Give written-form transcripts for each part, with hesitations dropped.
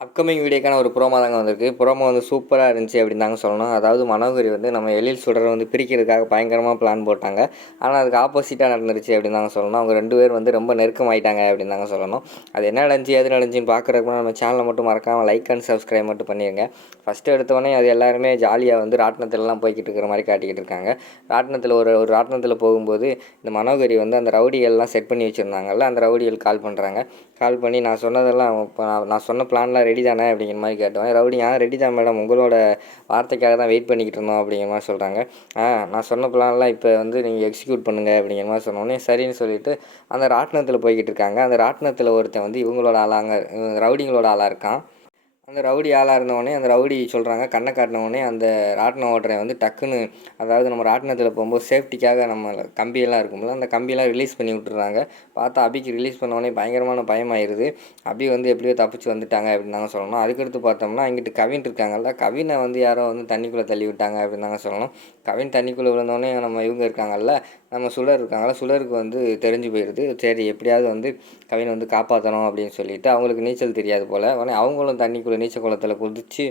Upcoming வீடியோக்கான ஒரு promo தாங்க வந்திருக்கு. ப்ரோமோ வந்து சூப்பராக இருந்துச்சு அப்படின்னு தாங்க சொல்லணும். அதாவது மனோகரி வந்து நம்ம எழில் சுடரை வந்து பிரிக்கிறதுக்காக பயங்கரமாக பிளான் போட்டாங்க. ஆனால் அதுக்கு ஆப்போசிட்டாக நடந்துருச்சு அப்படின்னு தாங்க சொல்லணும். அவங்க 2 பேர் வந்து ரொம்ப நெருக்கமாயிட்டாங்க அப்படின்னு தாங்க சொல்லணும். அது என்ன நடந்துச்சு எது நடந்துச்சுன்னு பார்க்குறதுக்கு நம்ம சேனலை மட்டும் மறக்காமல் லைக் அண்ட் சப்ஸ்கிரைப் மட்டும் பண்ணிடுங்க. ஃபஸ்ட்டு எடுத்தோடனே அது எல்லாருமே ஜாலியாக வந்து ராட்டினத்திலலாம் போய்கிட்டு இருக்கிற மாதிரி காட்டிக்கிட்டு இருக்காங்க. ராட்டினத்தில் ஒரு ஒரு ராட்டினத்தில் போகும்போது இந்த மனோகரி வந்து அந்த ரவுடிகள்லாம் செட் பண்ணி வச்சுருந்தாங்கல்ல, அந்த ரவுடிகள் கால் பண்ணுறாங்க. கால் பண்ணி நான் சொன்னதெல்லாம் இப்போ நான் சொன்ன பிளான்லாம் ரெடி தானே அப்படிங்கிற மாதிரி கேட்டோம். ரவுடி ரெடி தான் மேடம், உங்களோட வார்த்தைக்காக தான் வெயிட் பண்ணிக்கிட்டு இருந்தோம் அப்படிங்கிற மாதிரி சொல்கிறாங்க. நான் சொன்ன பிளான்லாம் இப்போ வந்து நீங்கள் எக்ஸிக்யூட் பண்ணுங்கள் அப்படிங்கிற மாதிரி சொன்னோடனே சரின்னு சொல்லிவிட்டு அந்த ராட்டினத்தில் போய்கிட்டு இருக்காங்க. அந்த ராட்டினத்தில் ஒருத்தன் வந்து இவங்களோட ஆளாங்க, ரவுடிங்களோட ஆளாக இருக்கான். அந்த ரவுடி ஆளாக இருந்தவொடனே அந்த ரவுடி சொல்கிறாங்க, கண்ணை காட்டினவுடனே அந்த ராட்டினம் ஓட்டுறவன் வந்து டக்குன்னு, அதாவது நம்ம ராட்டினத்தில் போகும்போது சேஃப்டிக்காக நம்ம கம்பியெல்லாம் இருக்கும்ல, அந்த கம்பியெல்லாம் ரிலீஸ் பண்ணி விட்டுறாங்க. பார்த்தா அபிக்கு ரிலீஸ் பண்ணவுடனே பயங்கரமான பயமாயிருது. அபி வந்து எப்படியோ தப்பிச்சு வந்துட்டாங்க அப்படின்னு தாங்க சொல்லணும். அதுக்கடுத்து பார்த்தோம்னா இங்கிட்டு கவின் இருக்காங்கல்ல, கவினை வந்து யாரோ வந்து தண்ணிக்குள்ளே தள்ளி விட்டாங்க அப்படின்னு தாங்க சொல்லணும். கவின் தண்ணிக்குள்ளே விழுந்தோடனே நம்ம இவங்க இருக்காங்கல்ல, நம்ம சுடர் இருக்காங்கல்ல, சுடருக்கு வந்து தெரிஞ்சு போயிடுது. சரி எப்படியாவது வந்து கவினை வந்து காப்பாற்றணும் அப்படின்னு சொல்லிட்டு, அவங்களுக்கு நீச்சல் தெரியாது போல். உடனே அவங்களும் தண்ணிக்குள்ளே நீச்சல் குளத்தில் குதித்து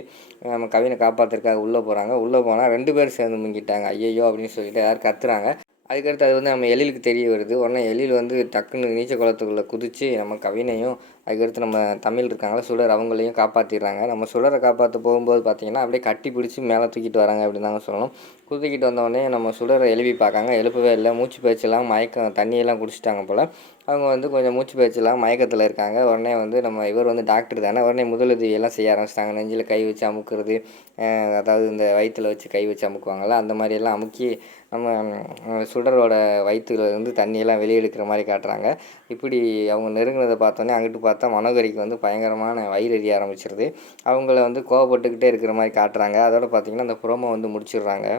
நம்ம கவினை காப்பாற்றுறதுக்காக உள்ளே போகிறாங்க. உள்ளே போனால் 2 பேர் சேர்ந்து முங்கிட்டாங்க. ஐயையோ அப்படின்னு சொல்லிட்டு எல்லோரும் கத்துறாங்க. அதுக்கடுத்து அது வந்து நம்ம எழிலுக்கு தெரிய வருது. உடனே எழில் வந்து டக்குன்னு நீச்சல் குளத்துக்குள்ளே குதித்து நம்ம கவினையும், அதுக்கடுத்து நம்ம தமிழ் இருக்காங்களா சுடர், அவங்களையும் காப்பாற்றிடுறாங்க. நம்ம சுடரை காப்பாற்ற போகும்போது பார்த்திங்கன்னா அப்படியே கட்டி பிடிச்சி மேலே தூக்கிட்டு வராங்க அப்படின்னு தாங்க சொல்லணும். தூக்கிட்டு வந்தோடனே நம்ம சுடரை எழுப்பி பார்க்காங்க. எழுப்பவே இல்லை. மூச்சு பேச்செல்லாம் மயக்கம், தண்ணியெல்லாம் குடிச்சிட்டாங்க போல். அவங்க வந்து கொஞ்சம் மூச்சு பேச்செல்லாம் மயக்கத்தில் இருக்காங்க. உடனே வந்து நம்ம இவர் வந்து டாக்டர் தானே, உடனே முதலுதவியெல்லாம் செய்ய ஆரம்பிச்சிட்டாங்க. நெஞ்சில் கை வச்சு அமுக்குறது, அதாவது இந்த வயிற்றில் வச்சு கை வச்சு அமுக்குவாங்கள்ல, அந்த மாதிரியெல்லாம் அமுக்கி நம்ம சுடரோட வயிற்றுலேருந்து தண்ணியெல்லாம் வெளியே எடுக்கிற மாதிரி காட்டுறாங்க. இப்படி அவங்க நெருங்கினதை பார்த்தோன்னே அங்கிட்டு பார்த்தா மனோகரிக்கு வந்து பயங்கரமான வயிறு எரிய ஆரம்பிச்சிருது. அவங்கள வந்து கோவப்பட்டுக்கிட்டே இருக்கிற மாதிரி காட்டுறாங்க. அதோட பார்த்திங்கன்னா அந்த ப்ரோமோ வந்து முடிச்சிடுறாங்க.